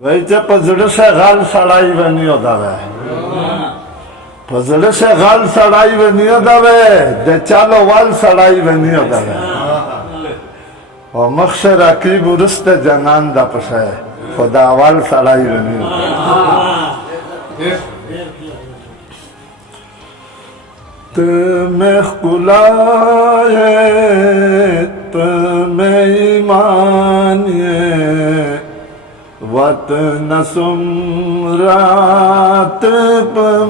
وایته پزړه سے غال سړای ونیو دا وې پزړه سے غال سړای ونیو دا وې د چالو وال سړای ونیو دا وې او مخشر عقیب ورسته جنان دا پښه خدا وال سړای ونیو ته مخ کولای ته ایمان वतन सुमरात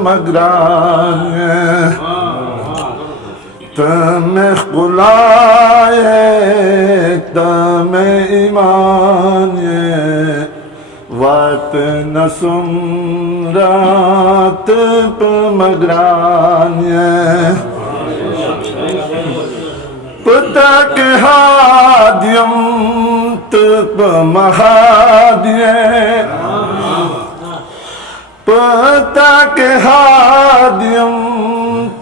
मगरान तमें खुलाए तमें ईमान वतन सुमरात मगरान पता के हादियम तप महादिये पता के हादियम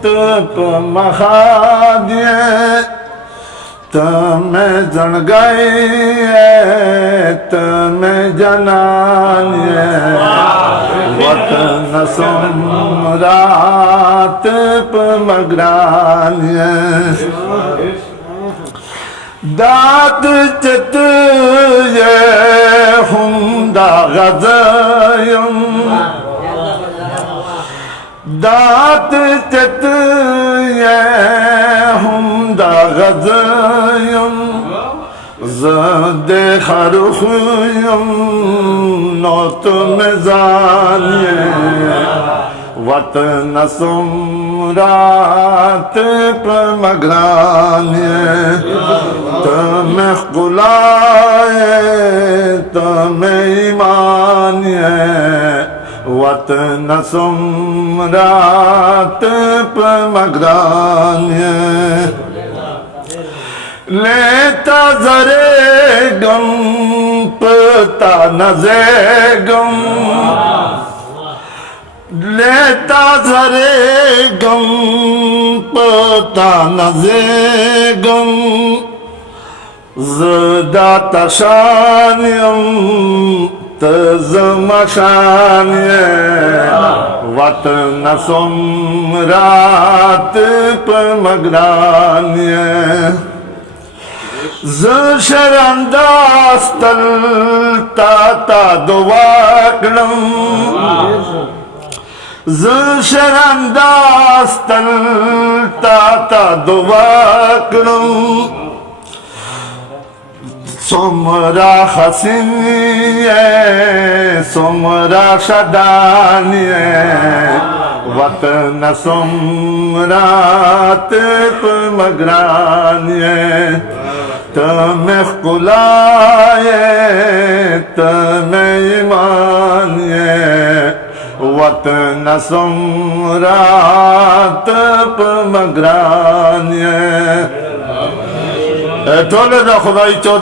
तप महादिये तमें जन गए तमें जनानिए वतन सुमरात मगरानिए दाद चत ये हुंदा गज़यम दाद चत ये हुंदा गज़यम ज़दे खरुखयम नौत में जानिए वतन सुमरात पर मगरानिए तमें खुलाए तमें ईमानिए वतन सुमरात पर मगरानिए लेता जरे गम पता नज़े गम लेता जरे गम पता नज़े गम ज़दा तशानियम तज़मशानिये वतन सुमरात पर मगरानिये ज़शरंदास्तल ताता दुवाकलम ज़शरंदास्तल ताता दुवाकलम सोमरा हसीनिये सोमरा शदानिये वतन सुमरात पर मगरानिये तमें खुलाए तमें ईमानिए वतन सुमरात पर मगरानिये टोले दा खुदाई